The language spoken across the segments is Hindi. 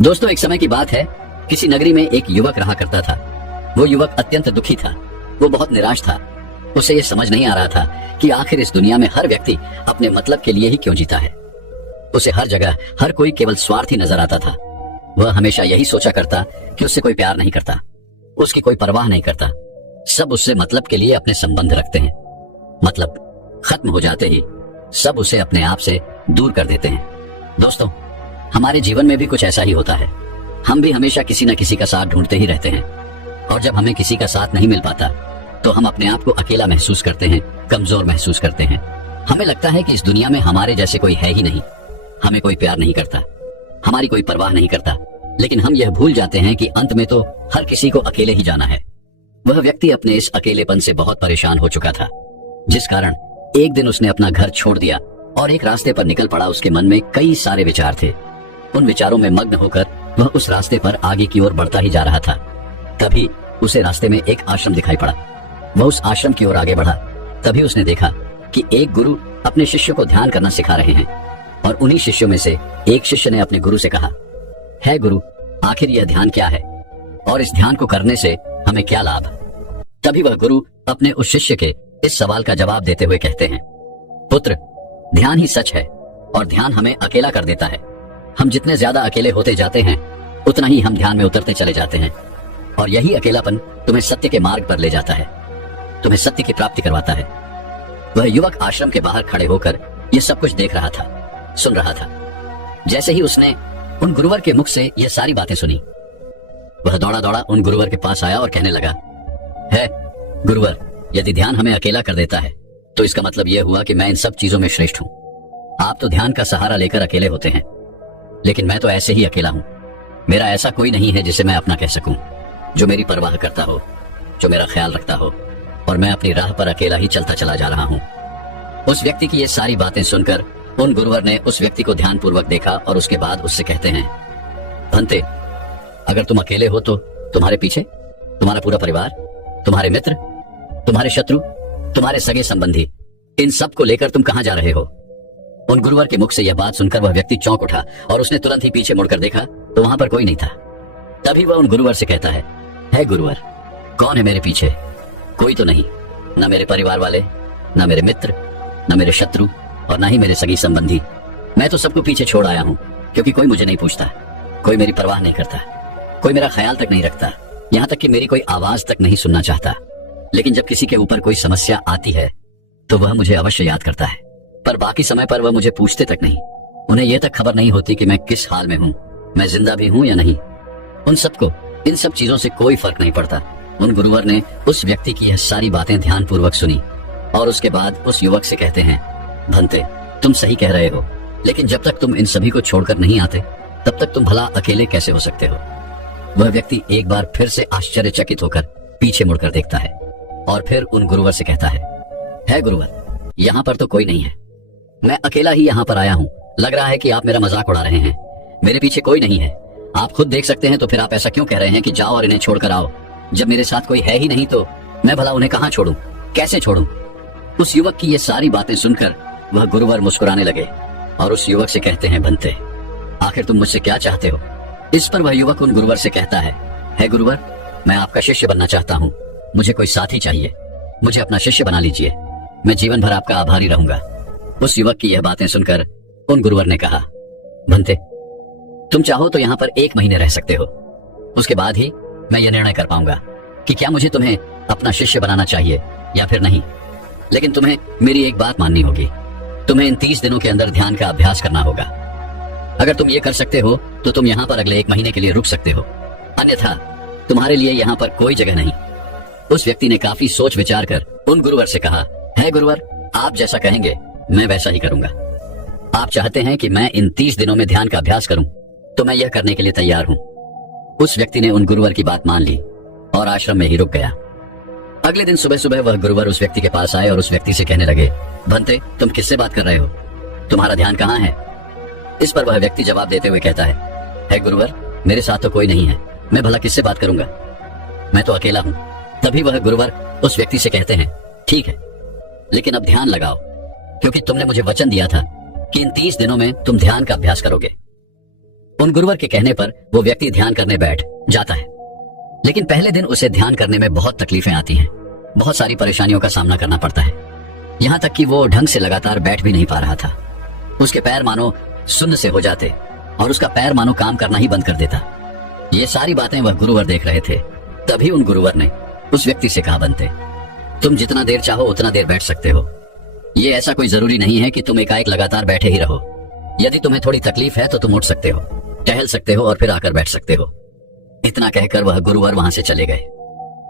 दोस्तों, एक समय की बात है, किसी नगरी में एक युवक रहा करता था। वो युवक अत्यंत दुखी था। वो बहुत निराश था। उसे ये समझ नहीं आ रहा था कि आखिर इस दुनिया में हर व्यक्ति अपने मतलब के लिए ही क्यों जीता है। उसे हर जगह हर कोई केवल स्वार्थी नजर आता था। वह हमेशा यही सोचा करता कि उससे कोई प्यार नहीं करता, उसकी कोई परवाह नहीं करता। सब उससे मतलब के लिए अपने संबंध रखते हैं। मतलब खत्म हो जाते ही सब उसे अपने आप से दूर कर देते हैं। दोस्तों, हमारे जीवन में भी कुछ ऐसा ही होता है। हम भी हमेशा किसी न किसी का साथ ढूंढते ही रहते हैं, और जब हमें किसी का साथ नहीं मिल पाता तो हम अपने आप को अकेला महसूस करते हैं, कमजोर महसूस करते हैं। हमें लगता है कि इस दुनिया में हमारे जैसे कोई है ही नहीं, हमें कोई प्यार नहीं करता, हमारी कोई परवाह नहीं करता। लेकिन हम यह भूल जाते हैं कि अंत में तो हर किसी को अकेले ही जाना है। वह व्यक्ति अपने इस अकेलेपन से बहुत परेशान हो चुका था, जिस कारण एक दिन उसने अपना घर छोड़ दिया और एक रास्ते पर निकल पड़ा। उसके मन में कई सारे विचार थे। उन विचारों में मग्न होकर वह उस रास्ते पर आगे की ओर बढ़ता ही जा रहा था। तभी उसे रास्ते में एक आश्रम दिखाई पड़ा। वह उस आश्रम की ओर आगे बढ़ा। तभी उसने देखा कि एक गुरु अपने शिष्य को ध्यान करना सिखा रहे हैं, और उन्हीं शिष्यों में से एक शिष्य ने अपने गुरु से कहा, है गुरु, आखिर यह ध्यान क्या है और इस ध्यान को करने से हमें क्या लाभ? तभी वह गुरु अपने उस शिष्य के इस सवाल का जवाब देते हुए कहते हैं, पुत्र, ध्यान ही सच है और ध्यान हमें अकेला कर देता है। हम जितने ज्यादा अकेले होते जाते हैं उतना ही हम ध्यान में उतरते चले जाते हैं, और यही अकेलापन तुम्हें सत्य के मार्ग पर ले जाता है, तुम्हें सत्य की प्राप्ति करवाता है। वह युवक आश्रम के बाहर खड़े होकर यह सब कुछ देख रहा था, सुन रहा था। जैसे ही उसने उन गुरुवर के मुख से यह सारी बातें सुनी, वह दौड़ा दौड़ा उन गुरुवर के पास आया और कहने लगा, है गुरुवर, यदि ध्यान हमें अकेला कर देता है तो इसका मतलब यह हुआ कि मैं इन सब चीजों में श्रेष्ठ हूं। आप तो ध्यान का सहारा लेकर अकेले होते हैं, लेकिन मैं तो ऐसे ही अकेला हूं। मेरा ऐसा कोई नहीं है जिसे मैं अपना कह सकूं, जो मेरी परवाह करता हो, जो मेरा ख्याल रखता हो, और मैं अपनी राह पर अकेला ही चलता चला जा रहा हूं। उस व्यक्ति की ये सारी बातें सुनकर उन गुरुवर ने उस व्यक्ति को ध्यानपूर्वक देखा और उसके बाद उससे कहते हैं, भंते, अगर तुम अकेले हो तो तुम्हारे पीछे तुम्हारा पूरा परिवार, तुम्हारे मित्र, तुम्हारे शत्रु, तुम्हारे सगे संबंधी, इन सब को लेकर तुम कहां जा रहे हो? उन गुरुवर के मुख से यह बात सुनकर वह व्यक्ति चौंक उठा और उसने तुरंत ही पीछे मुड़कर देखा तो वहां पर कोई नहीं था। तभी वह उन गुरुवर से कहता है गुरुवर, कौन है मेरे पीछे? कोई तो नहीं, न मेरे परिवार वाले, न मेरे मित्र, न मेरे शत्रु, और न ही मेरे सगी संबंधी। मैं तो सबको पीछे छोड़ आया हूं, क्योंकि कोई मुझे नहीं पूछता, कोई मेरी परवाह नहीं करता, कोई मेरा ख्याल तक नहीं रखता, यहाँ तक कि मेरी कोई आवाज तक नहीं सुनना चाहता। लेकिन जब किसी के ऊपर कोई समस्या आती है तो वह मुझे अवश्य याद करता है, पर बाकी समय पर वह मुझे पूछते तक नहीं। उन्हें यह तक खबर नहीं होती कि मैं किस हाल में हूँ, मैं जिंदा भी हूँ या नहीं। उन सबको इन सब चीजों से कोई फर्क नहीं पड़ता। उन गुरुवर ने उस व्यक्ति की यह सारी बातें ध्यानपूर्वक सुनी और उसके बाद उस युवक से कहते हैं, भंते, तुम सही कह रहे हो, लेकिन जब तक तुम इन सभी को छोड़कर नहीं आते तब तक तुम भला अकेले कैसे हो सकते हो? वह व्यक्ति एक बार फिर से आश्चर्यचकित होकर पीछे मुड़कर देखता है और फिर उन गुरुवर से कहता है गुरुवर, यहाँ पर तो कोई नहीं है, मैं अकेला ही यहाँ पर आया हूँ। लग रहा है कि आप मेरा मजाक उड़ा रहे हैं। मेरे पीछे कोई नहीं है, आप खुद देख सकते हैं, तो फिर आप ऐसा क्यों कह रहे हैं कि जाओ और इन्हें छोड़कर आओ? जब मेरे साथ कोई है ही नहीं तो मैं भला उन्हें कहाँ छोड़ूं, कैसे छोड़ूं? उस युवक की ये सारी बातें सुनकर वह गुरुवर मुस्कुराने लगे और उस युवक से कहते हैं, भंते, आखिर तुम मुझसे क्या चाहते हो? इस पर वह युवक उन गुरुवर से कहता है गुरुवर, मैं आपका शिष्य बनना चाहता हूँ, मुझे कोई साथी चाहिए, मुझे अपना शिष्य बना लीजिए, मैं जीवन भर आपका आभारी रहूंगा। उस युवक की यह बातें सुनकर उन गुरुवर ने कहा, भंते, तुम चाहो तो यहाँ पर 1 महीने रह सकते हो, उसके बाद ही मैं यह निर्णय कर पाऊंगा कि क्या मुझे तुम्हें अपना शिष्य बनाना चाहिए या फिर नहीं। लेकिन तुम्हें मेरी एक बात माननी होगी, तुम्हें इन 30 दिनों के अंदर ध्यान का अभ्यास करना होगा। अगर तुम ये कर सकते हो तो तुम यहाँ पर अगले 1 महीने के लिए रुक सकते हो, अन्यथा तुम्हारे लिए यहाँ पर कोई जगह नहीं। उस व्यक्ति ने काफी सोच विचार कर उन गुरुवर से कहा, है गुरुवर, आप जैसा कहेंगे मैं वैसा ही करूंगा। आप चाहते हैं कि मैं इन 30 दिनों में ध्यान का अभ्यास करूं तो मैं यह करने के लिए तैयार हूं। उस व्यक्ति ने उन गुरुवर की बात मान ली और आश्रम में ही रुक गया। अगले दिन सुबह सुबह वह गुरुवर उस व्यक्ति के पास आए और उस व्यक्ति से कहने लगे, भंते, तुम किससे बात कर रहे हो? तुम्हारा ध्यान कहाँ है? इस पर वह व्यक्ति जवाब देते हुए कहता है गुरुवर, मेरे साथ तो कोई नहीं है, मैं भला किससे बात करूंगा, मैं तो अकेला हूं। तभी वह गुरुवर उस व्यक्ति से कहते हैं, ठीक है, लेकिन अब ध्यान लगाओ, क्योंकि तुमने मुझे वचन दिया था कि इन 30 दिनों में तुम ध्यान का अभ्यास करोगे। उन गुरुवर के कहने पर वो व्यक्ति ध्यान करने बैठ जाता है, लेकिन पहले दिन उसे ध्यान करने में बहुत तकलीफें आती हैं, बहुत सारी परेशानियों का सामना करना पड़ता है। यहाँ तक कि वो ढंग से लगातार बैठ भी नहीं पा रहा था। उसके पैर मानो सुन्न से हो जाते और उसका पैर मानो काम करना ही बंद कर देता। ये सारी बातें वह गुरुवर देख रहे थे। तभी उन गुरुवर ने उस व्यक्ति से कहा, बनते, तुम जितना देर चाहो उतना देर बैठ सकते हो। ये ऐसा कोई जरूरी नहीं है कि तुम एकाएक लगातार बैठे ही रहो। यदि तुम्हें थोड़ी तकलीफ है तो तुम उठ सकते हो, टहल सकते हो और फिर आकर बैठ सकते हो। इतना कहकर वह गुरुवर वहां से चले गए।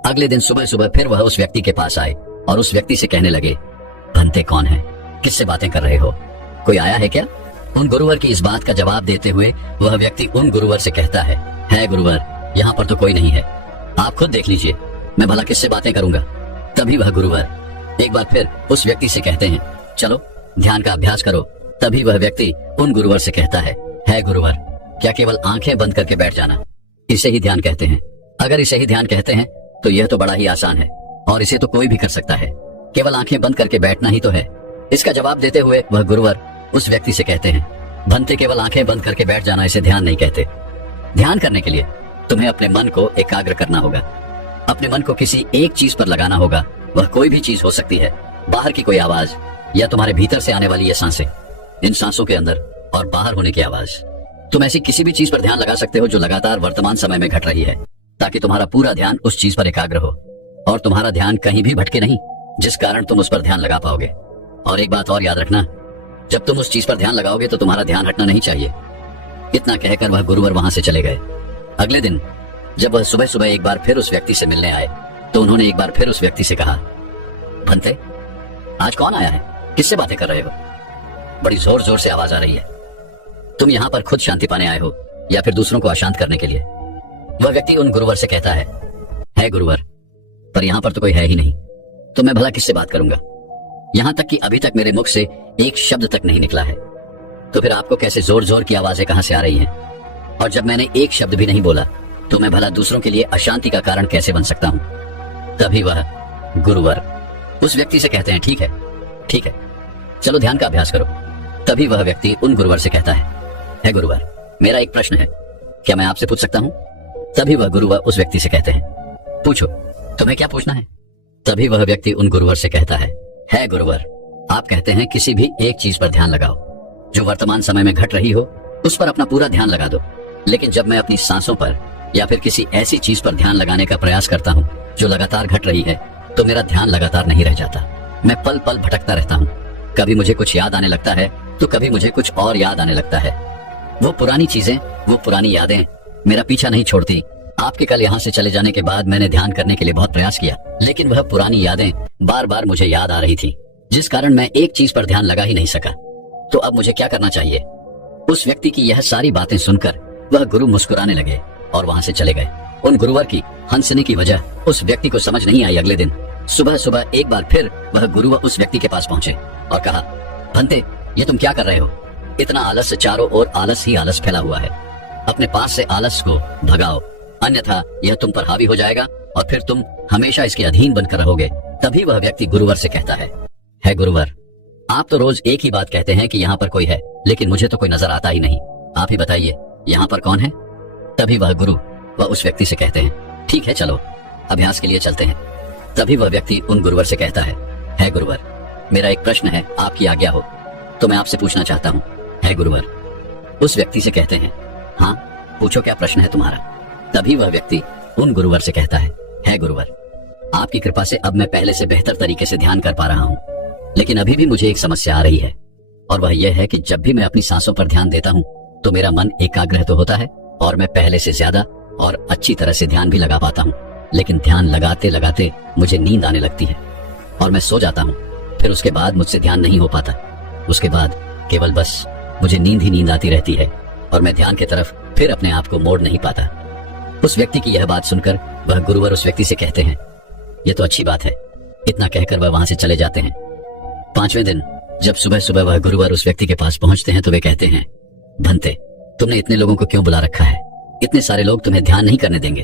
अगले दिन सुबह सुबह फिर वह उस व्यक्ति के पास आए और उस व्यक्ति से कहने लगे, भंते कौन है, किससे बातें कर रहे हो, कोई आया है क्या? उन गुरुवर की इस बात का जवाब देते हुए वह व्यक्ति उन गुरुवर से कहता है गुरुवर, यहाँ पर तो कोई नहीं है, आप खुद देख लीजिए, मैं भला किससे बातें करूंगा। तभी वह गुरुवर एक बार फिर उस व्यक्ति से कहते हैं, चलो ध्यान का अभ्यास करो। तभी वह व्यक्ति उन गुरुवर से कहता है गुरुवर, क्या केवल आंखें बंद करके बैठ जाना, इसे ही ध्यान कहते हैं? अगर इसे ही ध्यान कहते हैं तो यह तो बड़ा ही आसान है और इसे तो कोई भी कर सकता है, केवल आंखें बंद करके बैठना ही तो है। इसका जवाब देते हुए वह गुरुवर उस व्यक्ति से कहते हैं, भंते केवल आंखें बंद करके बैठ जाना इसे ध्यान नहीं कहते। ध्यान करने के लिए तुम्हें अपने मन को एकाग्र करना होगा, अपने मन को किसी एक चीज पर लगाना होगा। वह कोई भी चीज हो सकती है, बाहर की कोई आवाज या तुम्हारे भीतर से आने वाली ये सांसें, इन सांसों के अंदर और बाहर होने की आवाज। तुम ऐसी किसी भी चीज पर ध्यान लगा सकते हो जो लगातार वर्तमान समय में घट रही है, ताकि तुम्हारा पूरा ध्यान उस चीज पर एकाग्र हो और तुम्हारा ध्यान कहीं भी भटके नहीं, जिस कारण तुम उस पर ध्यान लगा पाओगे। और एक बात और याद रखना, जब तुम उस चीज पर ध्यान लगाओगे तो तुम्हारा ध्यान हटना नहीं चाहिए। इतना कहकर वह गुरुवर वहां से चले गए। अगले दिन जब वह सुबह सुबह एक बार फिर उस व्यक्ति से मिलने आए तो उन्होंने एक बार फिर उस व्यक्ति से कहा, भंते आज कौन आया है, किससे बातें कर रहे हो? बड़ी जोर जोर से आवाज आ रही है। तुम यहाँ पर खुद शांति पाने आए हो या फिर दूसरों को अशांत करने के लिए? वह व्यक्ति उन गुरुवर से कहता है गुरुवर, पर यहाँ पर तो कोई है ही नहीं, तो मैं भला किससे बात करूंगा? यहाँ तक कि अभी तक मेरे मुख से एक शब्द तक नहीं निकला है, तो फिर आपको कैसे जोर जोर की आवाजें कहां से आ रही हैं? और जब मैंने एक शब्द भी नहीं बोला तो मैं भला दूसरों के लिए अशांति का कारण कैसे बन सकता हूं? तभी वह गुरुवर उस व्यक्ति से कहते हैं, ठीक है, चलो ध्यान का अभ्यास करो। तभी वह व्यक्ति उन गुरुवर से कहता है गुरुवर, मेरा एक प्रश्न है, क्या मैं आपसे पूछ सकता हूं? तभी वह गुरुवर उस व्यक्ति से कहते हैं, पूछो, तुम्हें क्या पूछना है? तभी वह व्यक्ति उन गुरुवर से कहता है गुरुवर, आप कहते हैं किसी भी एक चीज पर ध्यान लगाओ, जो वर्तमान समय में घट रही हो उस पर अपना पूरा ध्यान लगा दो। लेकिन जब मैं अपनी सांसों पर या फिर किसी ऐसी चीज पर ध्यान लगाने का प्रयास करता हूँ जो लगातार घट रही है, तो मेरा ध्यान लगातार नहीं रह जाता। मैं पल पल भटकता रहता हूँ। कभी मुझे कुछ याद आने लगता है तो कभी मुझे कुछ और याद आने लगता है। वो पुरानी चीजें, वो पुरानी यादें मेरा पीछा नहीं छोड़ती। आपके कल यहाँ से चले जाने के बाद मैंने ध्यान करने के लिए बहुत प्रयास किया, लेकिन वह पुरानी यादें बार बार मुझे याद आ रही थी, जिस कारण मैं एक चीज पर ध्यान लगा ही नहीं सका। तो अब मुझे क्या करना चाहिए? उस व्यक्ति की यह सारी बातें सुनकर वह गुरु मुस्कुराने लगे और वहां से चले गए। उन गुरुवर की हंसने की वजह उस व्यक्ति को समझ नहीं आई। अगले दिन सुबह सुबह एक बार फिर वह गुरु उस व्यक्ति के पास पहुंचे और कहा, भंते ये तुम क्या कर रहे हो? इतना आलस, चारों ओर आलस ही आलस फैला हुआ है। अपने पास से आलस को भगाओ, अन्यथा यह तुम पर हावी हो जाएगा और फिर तुम हमेशा इसके अधीन बनकर रहोगे। तभी वह व्यक्ति गुरुवर से कहता है गुरुवर, आप तो रोज एक ही बात कहते हैं कि यहाँ पर कोई है, लेकिन मुझे तो कोई नजर आता ही नहीं। आप ही बताइए यहाँ पर कौन है? तभी वह गुरु वह उस व्यक्ति से कहते हैं, ठीक है, चलो अभ्यास के लिए चलते हैं। तभी वह व्यक्ति उन गुरुवर से कहता है गुरुवर, मेरा एक प्रश्न है, आपकी आज्ञा हो तो मैं आपसे पूछना चाहता हूँ। है गुरुवर उस व्यक्ति से कहते हैं, हाँ पूछो, क्या प्रश्न है तुम्हारा? तभी वह व्यक्ति उन गुरुवर से कहता है गुरुवर, आपकी कृपा से अब मैं पहले से बेहतर तरीके से ध्यान कर पा रहा हूँ, लेकिन अभी भी मुझे एक समस्या आ रही है, और वह यह है कि जब भी मैं अपनी सांसों पर ध्यान देता हूँ तो मेरा मन एकाग्र तो होता है और मैं पहले से ज्यादा और अच्छी तरह से ध्यान भी लगा पाता हूँ, लेकिन ध्यान लगाते लगाते मुझे नींद आने लगती है और मैं सो जाता हूँ। फिर उसके बाद मुझसे ध्यान नहीं हो पाता। उसके बाद केवल बस मुझे नींद ही नींद आती रहती है और मैं ध्यान की तरफ फिर अपने आप को मोड़ नहीं पाता। उस व्यक्ति की यह बात सुनकर वह गुरुवर उस व्यक्ति से कहते हैं, यह तो अच्छी बात है। इतना कहकर वह वहां से चले जाते हैं। 5वें दिन जब सुबह सुबह वह गुरुवर उस व्यक्ति के पास पहुंचते हैं तो वे कहते हैं, भंते तुमने इतने लोगों को क्यों बुला रखा है? इतने सारे लोग तुम्हें ध्यान नहीं करने देंगे।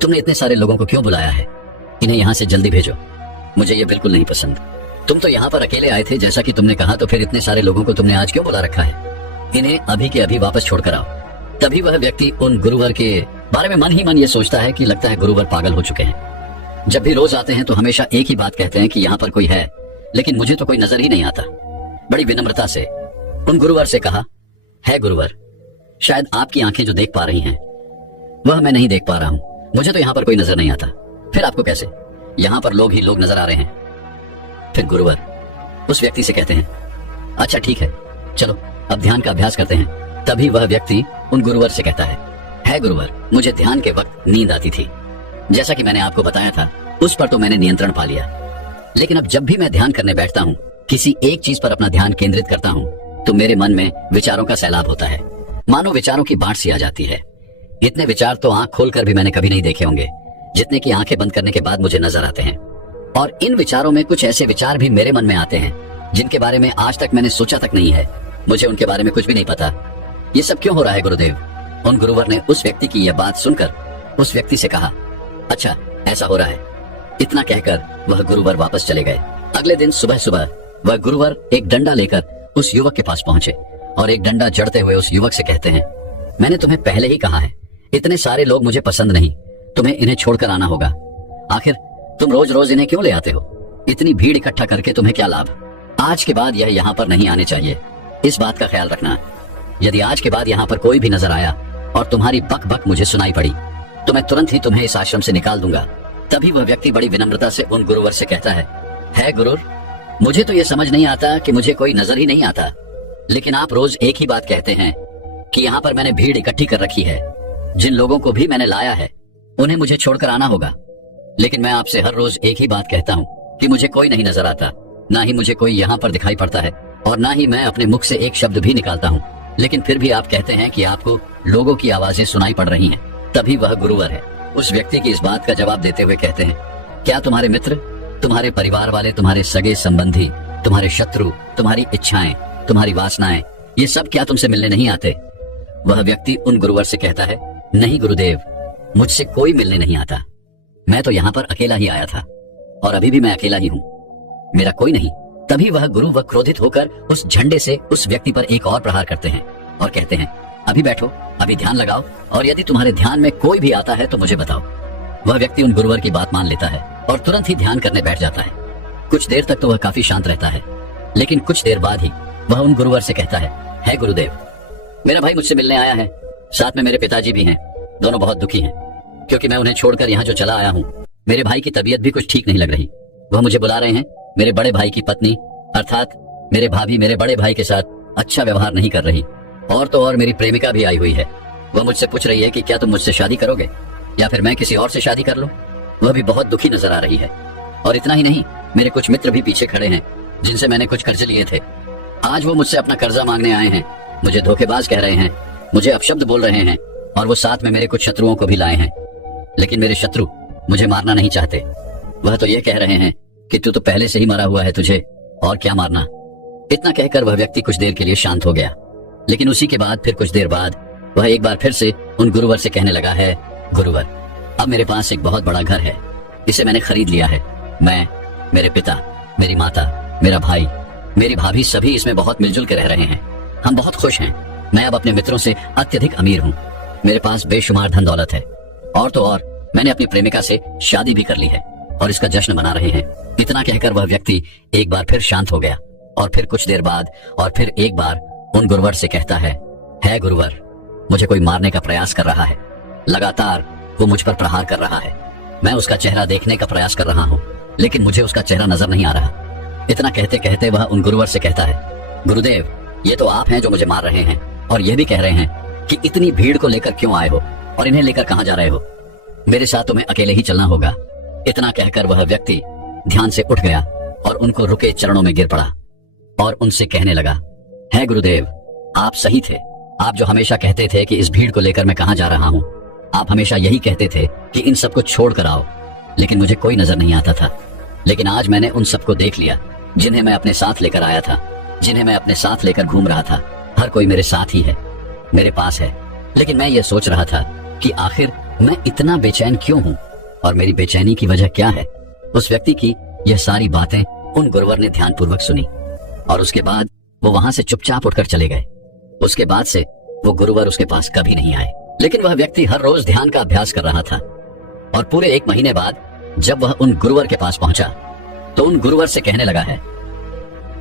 तुमने इतने सारे लोगों को क्यों बुलाया है? इन्हें यहाँ से जल्दी भेजो, मुझे ये बिल्कुल नहीं पसंद। तुम तो यहाँ पर अकेले आए थे जैसा कि तुमने कहा, तो फिर इतने सारे लोगों को तुमने आज क्यों बुला रखा है? इन्हें अभी के अभी वापस छोड़कर आओ। तभी वह व्यक्ति उन गुरुवर के बारे में मन ही मन ये सोचता है कि लगता है गुरुवर पागल हो चुके हैं। जब भी रोज आते हैं तो हमेशा एक ही बात कहते हैं कि यहाँ पर कोई है, लेकिन मुझे तो कोई नजर ही नहीं आता। बड़ी विनम्रता से उन गुरुवर से कहा, है गुरुवर, शायद आपकी आंखें जो देख पा रही हैं वह मैं नहीं देख पा रहा हूं। मुझे तो यहाँ पर कोई नजर नहीं आता, फिर आपको कैसे? यहाँ पर लोग ही लोग नजर आ रहे हैं। फिर गुरुवर उस व्यक्ति से कहते हैं, अच्छा ठीक है, चलो अब ध्यान का अभ्यास करते हैं। तभी वह व्यक्ति उन गुरुवर से कहता है गुरुवर, मुझे ध्यान के वक्त नींद आती थी। जैसा कि मैंने आपको बताया था, उस पर तो मैंने नियंत्रण पा लिया, लेकिन अब जब भी मैं ध्यान करने बैठता हूँ, किसी एक चीज पर अपना ध्यान केंद्रित करता हूँ, तो मेरे मन में विचारों का सैलाब होता है, मानो विचारों की बाढ़ सी आ जाती है। इतने विचार तो आंख खोलकर भी मैंने कभी नहीं देखे होंगे, जितने की आंखें बंद करने के बाद मुझे नजर आते हैं। और इन विचारों में कुछ ऐसे विचार भी मेरे मन में आते हैं जिनके बारे में आज तक मैंने सोचा तक नहीं है। मुझे उनके बारे में कुछ भी नहीं पता। ये सब क्यों हो रहा है गुरुदेव? उन गुरुवर ने उस व्यक्ति की यह बात सुनकर उस व्यक्ति से कहा, अच्छा ऐसा हो रहा है। इतना कहकर वह गुरुवर वापस चले गए। अगले दिन सुबह सुबह वह गुरुवर एक डंडा लेकर उस युवक के पास पहुंचे और एक डंडा जड़ते हुए उस युवक से कहते हैं, मैंने तुम्हें पहले ही कहा है, इतने सारे लोग मुझे पसंद नहीं, तुम्हें इन्हें छोड़कर आना होगा। आखिर तुम रोज रोज इन्हें क्यों ले आते हो? इतनी भीड़ इकट्ठा करके तुम्हें क्या लाभ? आज के बाद यह यहाँ पर नहीं आने चाहिए, इस बात का ख्याल रखना। यदि आज के बाद यहाँ पर कोई भी नजर आया और तुम्हारी बक बक मुझे सुनाई पड़ी, तो मैं तुरंत ही तुम्हें इस आश्रम से निकाल दूंगा। तभी वह व्यक्ति बड़ी विनम्रता से उन गुरुवर से कहता है गुरुर, मुझे तो ये समझ नहीं आता कि मुझे कोई नजर ही नहीं आता, लेकिन आप रोज एक ही बात कहते हैं कि यहाँ पर मैंने भीड़ इकट्ठी कर रखी है, जिन लोगों को भी मैंने लाया है उन्हें मुझे छोड़कर आना होगा। लेकिन मैं आपसे हर रोज एक ही बात कहता हूँ कि मुझे कोई नहीं नजर आता, ना ही मुझे कोई यहाँ पर दिखाई पड़ता है, और ना ही मैं अपने मुख से एक शब्द भी निकालता हूँ, लेकिन फिर भी आप कहते हैं कि आपको लोगों की आवाजें सुनाई पड़ रही हैं। तभी वह गुरुवर है उस व्यक्ति की इस बात का जवाब देते हुए कहते हैं, क्या तुम्हारे मित्र, तुम्हारे परिवार वाले, तुम्हारे सगे संबंधी, तुम्हारे शत्रु, तुम्हारी इच्छाएं, तुम्हारी वासनाएं, ये सब क्या तुमसे मिलने नहीं आते? वह व्यक्ति उन गुरुवर से कहता है, नहीं गुरुदेव, मुझसे कोई मिलने नहीं आता। मैं तो यहाँ पर अकेला ही आया था और अभी भी मैं अकेला ही हूँ, मेरा कोई नहीं। तभी वह गुरु क्रोधित होकर उस झंडे से उस व्यक्ति पर एक और प्रहार करते हैं और कहते हैं, अभी बैठो, अभी ध्यान लगाओ, और यदि तुम्हारे ध्यान में कोई भी आता है तो मुझे बताओ। वह व्यक्ति उन गुरुवर की बात मान लेता है और तुरंत ही ध्यान करने बैठ जाता है। कुछ देर तक तो वह काफी शांत रहता है, लेकिन कुछ देर बाद ही वह उन गुरुवर से कहता है गुरुदेव, मेरा भाई मुझसे मिलने आया है, साथ में मेरे पिताजी भी हैं। दोनों बहुत दुखी हैं क्योंकि मैं उन्हें छोड़कर यहाँ जो चला आया हूँ। मेरे भाई की तबीयत भी कुछ ठीक नहीं लग रही। वह मुझे बुला रहे हैं। मेरे बड़े भाई की पत्नी अर्थात मेरे भाभी मेरे बड़े भाई के साथ अच्छा व्यवहार नहीं कर रही, और तो और मेरी प्रेमिका भी आई हुई है। वह मुझसे पूछ रही है कि क्या तुम मुझसे शादी करोगे या फिर मैं किसी और से शादी कर लूं। वह भी बहुत दुखी नजर आ रही है। और इतना ही नहीं, मेरे कुछ मित्र भी पीछे खड़े हैं जिनसे मैंने कुछ कर्ज लिए थे। आज वो मुझसे अपना कर्जा मांगने आए हैं, मुझे धोखेबाज कह रहे हैं, मुझे अपशब्द बोल रहे हैं, और वो साथ में मेरे कुछ शत्रुओं को भी लाए हैं। लेकिन मेरे शत्रु मुझे मारना नहीं चाहते। वह तो ये कह रहे हैं कि तू तो पहले से ही मरा हुआ है, तुझे और क्या मारना। इतना कहकर वह व्यक्ति कुछ देर के लिए शांत हो गया, लेकिन उसी के बाद फिर कुछ देर बाद वह एक बार फिर से उन गुरुवर से कहने लगा है, गुरुवर, अब मेरे पास एक बहुत बड़ा घर है, इसे मैंने खरीद लिया है। मैं, मेरे पिता, मेरी माता, मेरा भाई, मेरी भाभी सभी इसमें बहुत मिलजुल के रह रहे हैं। हम बहुत खुश हैं। मैं अब अपने मित्रों से अत्यधिक अमीर हूँ। मेरे पास बेशुमार धन दौलत है, और तो और मैंने अपनी प्रेमिका से शादी भी कर ली है और इसका जश्न मना रहे हैं। इतना कहकर वह व्यक्ति एक बार फिर शांत हो गया और फिर कुछ देर बाद और फिर एक बार उन गुरुवर से कहता है गुरुवर, मुझे कोई मारने का प्रयास कर रहा है। लगातार वो मुझ पर प्रहार कर रहा है। मैं उसका चेहरा देखने का प्रयास कर रहा हूँ, लेकिन मुझे उसका चेहरा नजर नहीं आ रहा। इतना कहते कहते वह उन गुरुवर से कहता है, गुरुदेव, ये तो आप हैं जो मुझे मार रहे हैं, और यह भी कह रहे हैं कि इतनी भीड़ को लेकर क्यों आए हो और इन्हें लेकर कहाँ जा रहे हो। मेरे साथ तुम्हें अकेले ही चलना होगा। इतना कहकर वह व्यक्ति ध्यान से उठ गया और उनको रुके चरणों में गिर पड़ा और उनसे कहने लगा, है गुरुदेव, आप सही थे। आप जो हमेशा कहते थे कि इस भीड़ को लेकर मैं कहाँ जा रहा हूँ, आप हमेशा यही कहते थे कि इन सबको छोड़ कर आओ, लेकिन मुझे कोई नजर नहीं आता था। लेकिन आज मैंने उन सबको देख लिया जिन्हें मैं अपने साथ लेकर आया था, जिन्हें मैं अपने साथ लेकर घूम रहा था। हर कोई मेरे साथ ही है, मेरे पास है। लेकिन मैं ये सोच रहा था कि आखिर मैं इतना बेचैन क्यों हूँ और मेरी बेचैनी की वजह क्या है। उस व्यक्ति की यह सारी बातें उन गुरुवर ने ध्यानपूर्वक सुनी और उसके बाद वो वहां से चुपचाप उठकर चले गए। उसके बाद से वो गुरुवर उसके पास कभी नहीं आए। लेकिन वह व्यक्ति हर रोज ध्यान का अभ्यास कर रहा था और पूरे 1 महीने बाद जब वह उन गुरुवर के पास पहुंचा तो उन गुरुवर से कहने लगा है,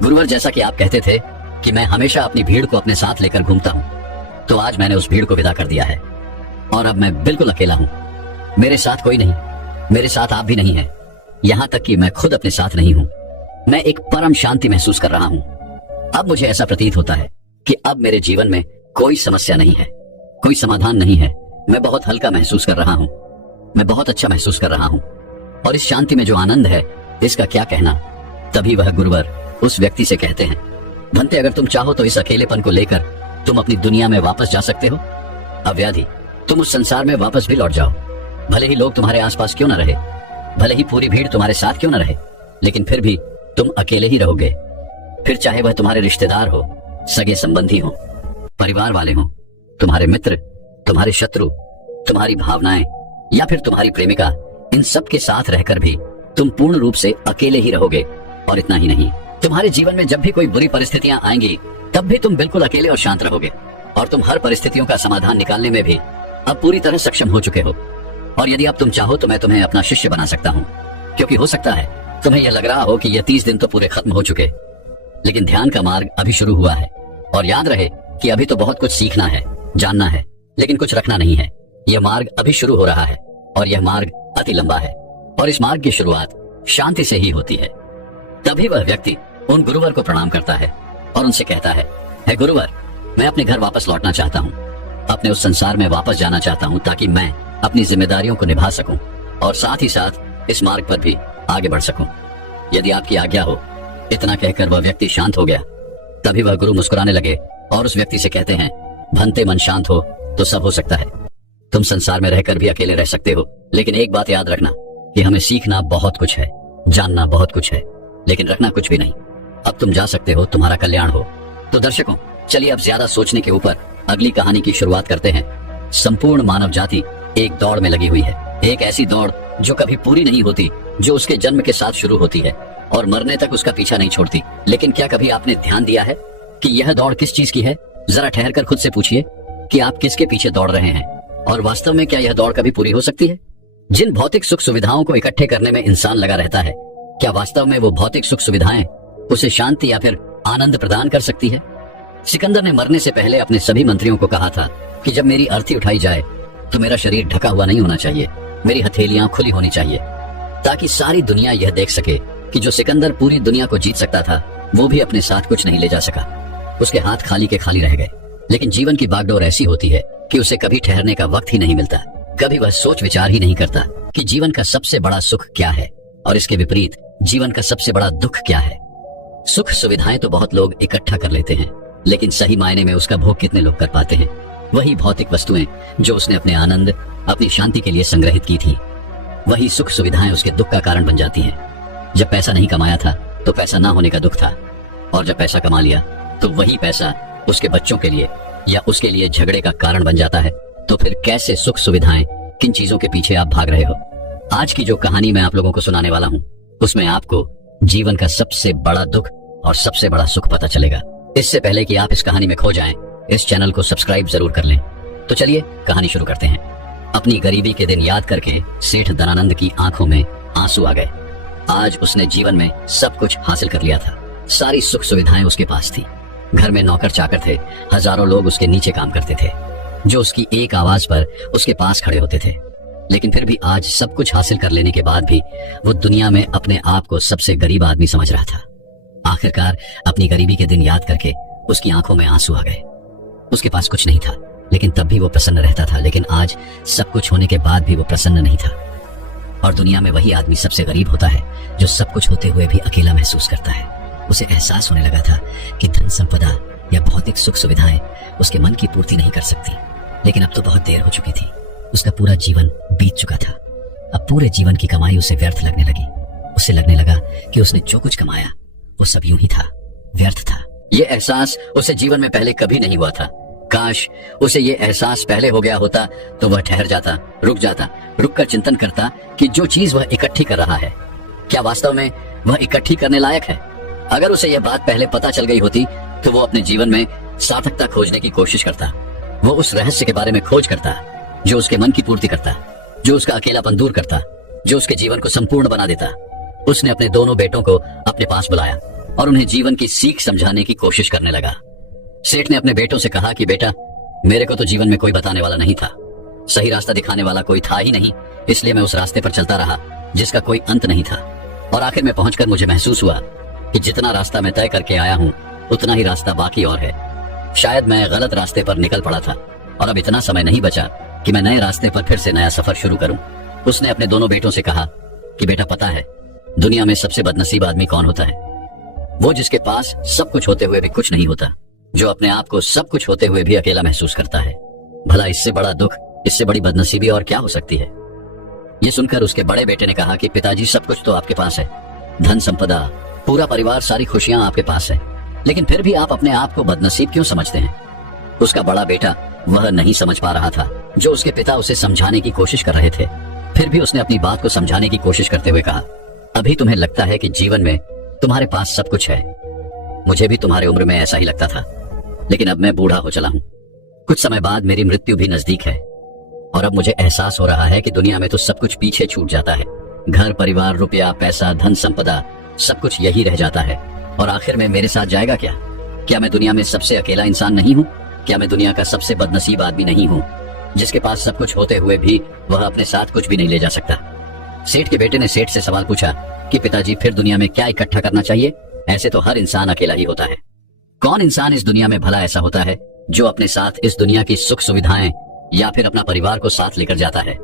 गुरुवर, जैसा कि आप कहते थे कि मैं हमेशा अपनी भीड़ को अपने साथ लेकर घूमता हूं, तो आज मैंने उस भीड़ को विदा कर दिया है और अब मैं बिल्कुल अकेला हूं। मेरे साथ कोई नहीं, मेरे साथ आप भी नहीं है, यहां तक कि मैं खुद अपने साथ नहीं हूं। मैं एक परम शांति महसूस कर रहा हूं। अब मुझे ऐसा प्रतीत होता है कि अब मेरे जीवन में कोई समस्या नहीं है, कोई समाधान नहीं है। मैं बहुत हल्का महसूस कर रहा हूं, मैं बहुत अच्छा महसूस कर रहा हूं और इस शांति में जो आनंद है इसका क्या कहना। तभी वह गुरुवर उस व्यक्ति से कहते हैं, भंते, अगर तुम चाहो तो इस अकेलेपन को लेकर तुम अपनी दुनिया में वापस जा सकते हो। अव्याधि, तुम उस संसार में वापस भी लौट जाओ। भले ही लोग तुम्हारे आसपास क्यों न रहे, भले ही पूरी भीड़ तुम्हारे साथ क्यों न रहे, लेकिन फिर भी तुम अकेले ही रहोगे। फिर चाहे वह तुम्हारे रिश्तेदार हो, सगे संबंधी हो, परिवार वाले हो, तुम्हारे मित्र, तुम्हारे शत्रु, तुम्हारी भावनाएं या फिर तुम्हारी प्रेमिका, इन सब के साथ रहकर भी तुम पूर्ण रूप से अकेले ही रहोगे। और इतना ही नहीं, तुम्हारे जीवन में जब भी कोई बुरी परिस्थितियां आएंगी तब भी तुम बिल्कुल अकेले और शांत रहोगे और तुम हर परिस्थितियों का समाधान निकालने में भी अब पूरी तरह सक्षम हो चुके हो। और यदि अब तुम चाहो तो मैं तुम्हें अपना शिष्य बना सकता हूँ, क्योंकि हो सकता है तुम्हें यह लग रहा हो कि यह 30 दिन तो पूरे खत्म हो चुके, लेकिन ध्यान का मार्ग अभी शुरू हुआ है। और याद रहे कि अभी तो बहुत कुछ सीखना है, जानना है, लेकिन कुछ रखना नहीं है। यह मार्ग अभी शुरू हो रहा है और यह मार्ग अति लंबा है और इस मार्ग की शुरुआत शांति से ही होती है। तभी वह व्यक्ति उन गुरुवर को प्रणाम करता है और उनसे कहता है, हे गुरुवर, मैं अपने घर वापस लौटना चाहता हूँ, अपने उस संसार में वापस जाना चाहता हूँ ताकि मैं अपनी जिम्मेदारियों को निभा सकूं और साथ ही साथ इस मार्ग पर भी आगे बढ़ सकूं। यदि आपकी आज्ञा हो। इतना कहकर वह व्यक्ति शांत हो गया। तभी वह गुरु मुस्कुराने लगे और उस व्यक्ति से कहते हैं, भंते, मन शांत हो तो सब हो सकता है। तुम संसार में रहकर भी अकेले रह सकते हो, लेकिन एक बात याद रखना कि हमें सीखना बहुत कुछ है, जानना बहुत कुछ है, लेकिन रखना कुछ भी नहीं। अब तुम जा सकते हो, तुम्हारा कल्याण हो। तो दर्शकों, चलिए अब ज्यादा सोचने के ऊपर अगली कहानी की शुरुआत करते हैं। संपूर्ण मानव जाति एक दौड़ में लगी हुई है, एक ऐसी दौड़ जो कभी पूरी नहीं होती, जो उसके जन्म के साथ शुरू होती है और मरने तक उसका पीछा नहीं छोड़ती। लेकिन क्या कभी आपने ध्यान दिया है कि यह दौड़ किस चीज की है? जरा ठहर कर खुद से पूछिए कि आप किसके पीछे दौड़ रहे हैं और वास्तव में क्या यह दौड़ कभी पूरी हो सकती है? जिन भौतिक सुख सुविधाओं को इकट्ठे करने में इंसान लगा रहता है, क्या वास्तव में वो भौतिक सुख सुविधाएं उसे शांति या फिर आनंद प्रदान कर सकती है? सिकंदर ने मरने से पहले अपने सभी मंत्रियों को कहा था कि जब मेरी अर्थी उठाई जाए तो मेरा शरीर ढका हुआ नहीं होना चाहिए, मेरी हथेलियां खुली होनी चाहिए, ताकि सारी दुनिया यह देख सके कि जो सिकंदर पूरी दुनिया को जीत सकता था वो भी अपने साथ कुछ नहीं ले जा सका। उसके हाथ खाली के खाली रह गए। लेकिन जीवन की बागडोर ऐसी होती है कि उसे कभी ठहरने का वक्त ही नहीं मिलता, कभी वह सोच विचार ही नहीं करता कि जीवन का सबसे बड़ा सुख क्या है और इसके विपरीत जीवन का सबसे बड़ा दुख क्या है। सुख सुविधाएं तो बहुत लोग इकट्ठा कर लेते हैं, लेकिन सही मायने में उसका भोग कितने लोग कर पाते हैं? वही भौतिक वस्तुएं जो उसने अपने आनंद, अपनी शांति के लिए संग्रहित की थी, वही सुख सुविधाएं उसके दुख का कारण बन जाती हैं। जब पैसा नहीं कमाया था तो पैसा ना होने का दुख था, और जब पैसा कमा लिया तो वही पैसा उसके बच्चों के लिए या उसके लिए झगड़े का कारण बन जाता है। तो फिर कैसे सुख सुविधाएं, किन चीजों के पीछे आप भाग रहे हो? आज की जो कहानी मैं आप लोगों को सुनाने वाला हूँ उसमें आपको जीवन का सबसे बड़ा दुख और सबसे बड़ा सुख पता चलेगा। इससे पहले कि आप इस कहानी में खो जाएं, इस चैनल को सब्सक्राइब जरूर कर लें। तो चलिए कहानी शुरू करते हैं। अपनी गरीबी के दिन याद करके सेठ धनानंद की आंखों में आंसू आ गए। आज उसने जीवन में सब कुछ हासिल कर लिया था, सारी सुख सुविधाएं उसके पास थी। घर में नौकर चाकर थे, हजारों लोग उसके नीचे काम करते थे, जो उसकी एक आवाज पर उसके पास खड़े होते थे। लेकिन फिर भी आज सब कुछ हासिल कर लेने के बाद भी वो दुनिया में अपने आप को सबसे गरीब आदमी समझ रहा था। आखिरकार अपनी गरीबी के दिन याद करके उसकी आंखों में आंसू आ गए। उसके पास कुछ नहीं था, लेकिन तब भी वो प्रसन्न रहता था। लेकिन आज सब कुछ होने के बाद भी वो प्रसन्न नहीं था। और दुनिया में वही आदमी सबसे गरीब होता है जो सब कुछ होते हुए भी अकेला महसूस करता है। उसे एहसास होने लगा था कि धन संपदा या भौतिक सुख सुविधाएं उसके मन की पूर्ति नहीं कर सकती। लेकिन अब तो बहुत देर हो चुकी थी। उसका पूरा जीवन बीत चुका था। अब पूरे जीवन की कमाई उसे व्यर्थ लगने लगी। उसे लगने लगा कि उसने जो कुछ कमाया वो सब यूं ही था, व्यर्थ था। ये एहसास उसे जीवन में पहले कभी नहीं हुआ था। काश उसे ये एहसास पहले हो गया होता तो वह ठहर जाता, रुक कर चिंतन करता कि जो चीज वह इकट्ठी कर रहा है क्या वास्तव में वह इकट्ठी करने लायक है। अगर उसे यह बात पहले पता चल गई होती तो वो अपने जीवन में सार्थकता खोजने की कोशिश करता। वो उस रहस्य के बारे में खोज करता जो उसके मन की पूर्ति करता, जो उसका अकेलापन दूर करता, जो उसके जीवन को संपूर्ण बना देता। उसने अपने दोनों बेटों को अपने पास बुलाया और उन्हें जीवन की सीख समझाने की कोशिश करने लगा। सेठ ने अपने बेटों से कहा कि बेटा, मेरे को तो जीवन में कोई बताने वाला नहीं था, सही रास्ता दिखाने वाला कोई था ही नहीं, इसलिए मैं उस रास्ते पर चलता रहा जिसका कोई अंत नहीं था। और आखिर में पहुंचकर मुझे महसूस हुआ कि जितना रास्ता मैं तय करके आया हूं उतना ही रास्ता बाकी और है। शायद मैं गलत रास्ते पर निकल पड़ा था और अब इतना समय नहीं बचा कि मैं नए रास्ते पर फिर से नया सफर शुरू करूं। उसने अपने दोनों बेटों से कहा कि बेटा, पता है दुनिया में सबसे बदनसीब आदमी कौन होता है? वो जिसके पास सब कुछ होते हुए भी कुछ नहीं होता, जो अपने आप को सब कुछ होते हुए भी अकेला महसूस करता है। भला इससे बड़ा दुख, इससे बड़ी बदनसीबी और क्या हो सकती है? ये सुनकर उसके बड़े बेटे ने कहा कि पिताजी, सब कुछ तो आपके पास है, धन संपदा, पूरा परिवार, सारी खुशियां आपके पास है, लेकिन फिर भी आप अपने आप को बदनसीब क्यों समझते हैं? उसका बड़ा बेटा वह नहीं समझ पा रहा था जो उसके पिता उसे समझाने की कोशिश कर रहे थे। फिर भी उसने अपनी बात को समझाने की कोशिश करते हुए कहा, अभी तुम्हें लगता है कि जीवन में तुम्हारे पास सब कुछ है। मुझे भी तुम्हारे उम्र में ऐसा ही लगता था, लेकिन अब मैं बूढ़ा हो चला हूं। कुछ समय बाद मेरी मृत्यु भी नजदीक है और अब मुझे एहसास हो रहा है कि दुनिया में तो सब कुछ पीछे छूट जाता है। घर, परिवार, रुपया, पैसा, धन संपदा, सब कुछ यही रह जाता है और आखिर में मेरे साथ जाएगा क्या? क्या मैं दुनिया में सबसे अकेला इंसान नहीं हूँ? क्या मैं दुनिया का सबसे बदनसीब आदमी नहीं हूँ जिसके पास सब कुछ होते हुए भी वह अपने साथ कुछ भी नहीं ले जा सकता? सेठ के बेटे ने सेठ से सवाल पूछा कि पिताजी, फिर दुनिया में क्या इकट्ठा करना चाहिए? ऐसे तो हर इंसान अकेला ही होता है। कौन इंसान इस दुनिया में भला ऐसा होता है जो अपने साथ इस दुनिया की सुख सुविधाएं या फिर अपना परिवार को साथ लेकर जाता है?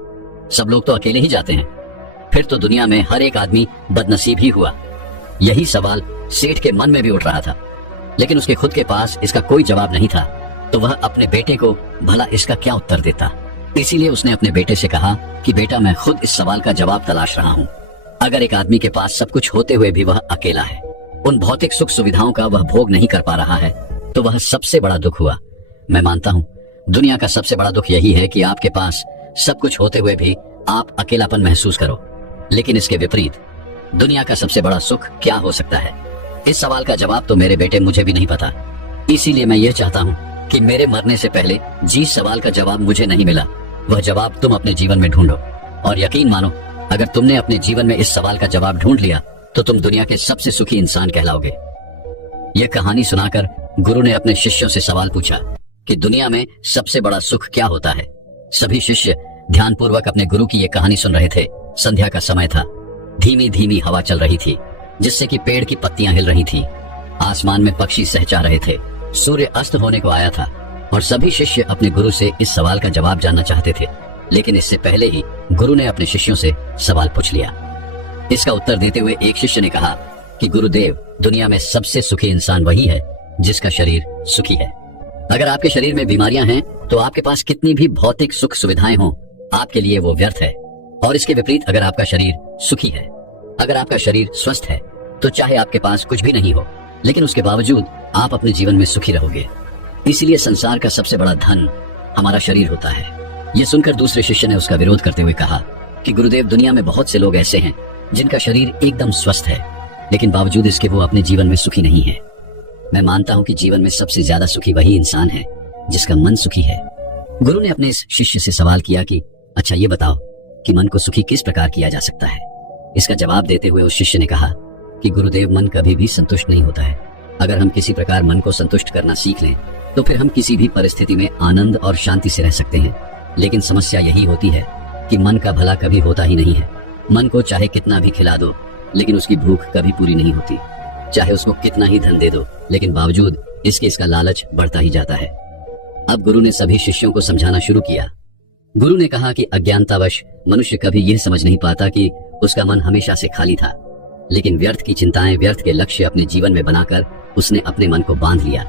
सब लोग तो अकेले ही जाते हैं। फिर तो दुनिया में हर एक आदमी बदनसीब ही हुआ। यही सवाल सेठ के मन में भी उठ रहा था, लेकिन उसके खुद के पास इसका कोई जवाब नहीं था, तो वह अपने बेटे को भला इसका क्या उत्तर देता। इसीलिए उसने अपने बेटे से कहा कि बेटा, मैं खुद इस सवाल का जवाब तलाश रहा हूँ। अगर एक आदमी के पास सब कुछ होते हुए भी वह अकेला है, उन भौतिक सुख सुविधाओं का वह भोग नहीं कर पा रहा है, तो वह सबसे बड़ा दुख हुआ। मैं मानता हूँ दुनिया का सबसे बड़ा दुख यही है कि आपके पास सब कुछ होते हुए भी आप अकेलापन महसूस करो। लेकिन इसके विपरीत दुनिया का सबसे बड़ा सुख क्या हो सकता है? इस सवाल का जवाब तो मेरे बेटे मुझे भी नहीं पता। इसीलिए मैं ये चाहता हूँ कि मेरे मरने से पहले जिस सवाल का जवाब मुझे नहीं मिला, वह जवाब तुम अपने जीवन में ढूंढो। और यकीन मानो, अगर तुमने अपने जीवन में इस सवाल का जवाब ढूंढ लिया तो तुम दुनिया के सबसे सुखी इंसान कहलाओगे। यह कहानी सुनाकर गुरु ने अपने शिष्यों से सवाल पूछा कि दुनिया में सबसे बड़ा सुख क्या होता है? सभी शिष्य ध्यानपूर्वक अपने गुरु की यह कहानी सुन रहे थे। संध्या का समय था। धीमी धीमी हवा चल रही थी जिससे कि पेड़ की पत्तियां हिल रही थी। आसमान में पक्षी सहचा रहे थे। सूर्य अस्त होने को आया था और सभी शिष्य अपने गुरु से इस सवाल का जवाब जानना चाहते थे। लेकिन इससे पहले ही गुरु ने अपने शिष्यों से सवाल पूछ लिया। इसका उत्तर देते हुए एक शिष्य ने कहा कि गुरुदेव, दुनिया में सबसे सुखी इंसान वही है जिसका शरीर सुखी है। अगर आपके शरीर में बीमारियां हैं तो आपके पास कितनी भी भौतिक सुख सुविधाएं हों, आपके लिए वो व्यर्थ है। और इसके विपरीत अगर आपका शरीर सुखी है, अगर आपका शरीर स्वस्थ है, तो चाहे आपके पास कुछ भी नहीं हो, लेकिन उसके बावजूद आप अपने जीवन में सुखी रहोगे। इसीलिए संसार का सबसे बड़ा धन हमारा शरीर होता है। यह सुनकर दूसरे शिष्य ने उसका विरोध करते हुए कहा कि गुरुदेव, दुनिया में बहुत से लोग ऐसे हैं जिनका शरीर एकदम स्वस्थ है, लेकिन बावजूद इसके वो अपने जीवन में सुखी नहीं है। मैं मानता हूँ कि जीवन में सबसे ज्यादा सुखी वही इंसान है जिसका मन सुखी है। गुरु ने अपने इस शिष्य से सवाल किया कि अच्छा, ये बताओ कि मन को सुखी किस प्रकार किया जा सकता है? इसका जवाब देते हुए उस शिष्य ने कहा कि गुरुदेव, मन कभी भी संतुष्ट नहीं होता है। अगर हम किसी प्रकार मन को संतुष्ट करना सीख लें तो फिर हम किसी भी परिस्थिति में आनंद और शांति से रह सकते हैं। लेकिन समस्या यही होती है कि मन का भला कभी होता ही नहीं है। मन को चाहे कितना भी खिला दो, लेकिन उसकी भूख कभी पूरी नहीं होती। चाहे उसको कितना ही धन दे दो, लेकिन बावजूद इसका लालच बढ़ता ही जाता है। अब गुरु ने सभी शिष्यों को समझाना शुरू किया। गुरु ने कहा कि अज्ञानतावश मनुष्य कभी यह समझ नहीं पाता कि उसका मन हमेशा से खाली था, लेकिन व्यर्थ की चिंताएं, व्यर्थ के लक्ष्य अपने जीवन में बनाकर उसने अपने मन को बांध लिया।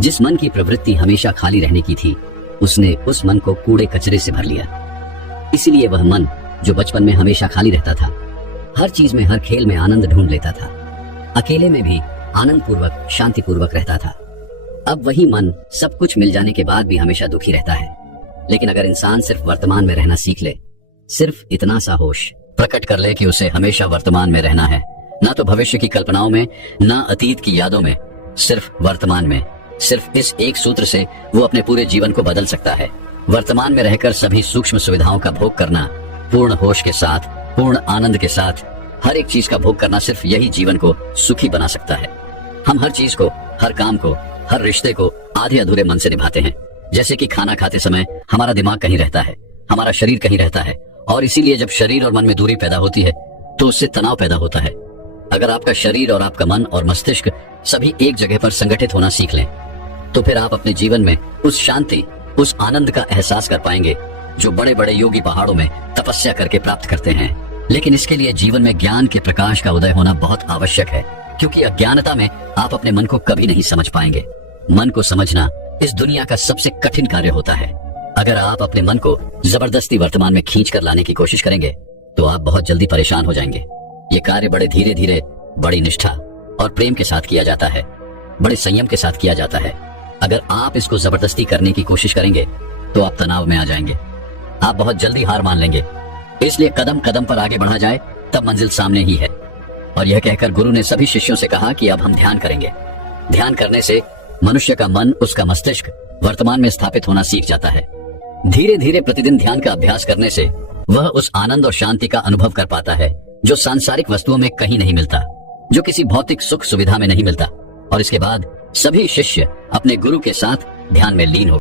जिस मन की प्रवृत्ति हमेशा खाली रहने की थी, उसने उस मन को कूड़े कचरे से भर लिया। इसीलिए वह मन जो बचपन में हमेशा खाली रहता था, हर चीज में, हर खेल में आनंद ढूंढ लेता था, अकेले में भी आनंद पूर्वक, शांति पूर्वक रहता था, अब वही मन सब कुछ मिल जाने के बाद भी हमेशा दुखी रहता है। लेकिन अगर इंसान सिर्फ वर्तमान में रहना सीख ले, सिर्फ इतना सा होश प्रकट कर ले कि उसे हमेशा वर्तमान में रहना है, ना तो भविष्य की कल्पनाओं में, ना अतीत की यादों में, सिर्फ वर्तमान में, सिर्फ इस एक सूत्र से वो अपने पूरे जीवन को बदल सकता है। वर्तमान में रहकर सभी सूक्ष्म सुविधाओं का भोग करना, पूर्ण होश के साथ, पूर्ण आनंद के साथ हर एक चीज का भोग करना, सिर्फ यही जीवन को सुखी बना सकता है। हम हर चीज को, हर काम को, हर रिश्ते को आधे अधूरे मन से निभाते हैं। जैसे कि खाना खाते समय हमारा दिमाग कहीं रहता है, हमारा शरीर कहीं रहता है, और इसीलिए जब शरीर और मन में दूरी पैदा होती है तो उससे तनाव पैदा होता है। अगर आपका शरीर और आपका मन और मस्तिष्क सभी एक जगह पर संगठित होना सीख लें, तो फिर आप अपने जीवन में उस शांति, उस आनंद का एहसास कर पाएंगे जो बड़े बड़े योगी पहाड़ों में तपस्या करके प्राप्त करते हैं। लेकिन इसके लिए जीवन में ज्ञान के प्रकाश का उदय होना बहुत आवश्यक है, क्योंकि अज्ञानता में आप अपने मन को कभी नहीं समझ पाएंगे। मन को समझना इस दुनिया का सबसे कठिन कार्य होता है। अगर आप अपने मन को जबरदस्ती वर्तमान में खींच कर लाने की कोशिश करेंगे तो आप बहुत जल्दी परेशान हो जाएंगे। ये कार्य बड़े धीरे धीरे, बड़ी निष्ठा और प्रेम के साथ किया जाता है, बड़े संयम के साथ किया जाता है। अगर आप इसको जबरदस्ती करने की कोशिश करेंगे तो आप तनाव में आ जाएंगे, आप बहुत जल्दी हार मान लेंगे। इसलिए कदम कदम पर आगे बढ़ा जाए तब मंजिल सामने ही है। और यह कहकर गुरु ने सभी शिष्यों से कहा कि अब हम ध्यान करेंगे। ध्यान करने से मनुष्य का मन, उसका मस्तिष्क वर्तमान में स्थापित होना सीख जाता है। धीरे धीरे प्रतिदिन ध्यान का अभ्यास करने से वह उस आनंद और शांति का अनुभव कर पाता है जो सांसारिक वस्तुओं में कहीं नहीं मिलता, जो किसी भौतिक सुख सुविधा में नहीं मिलता। और इसके बाद सभी शिष्य अपने गुरु के साथ ध्यान में लीन हो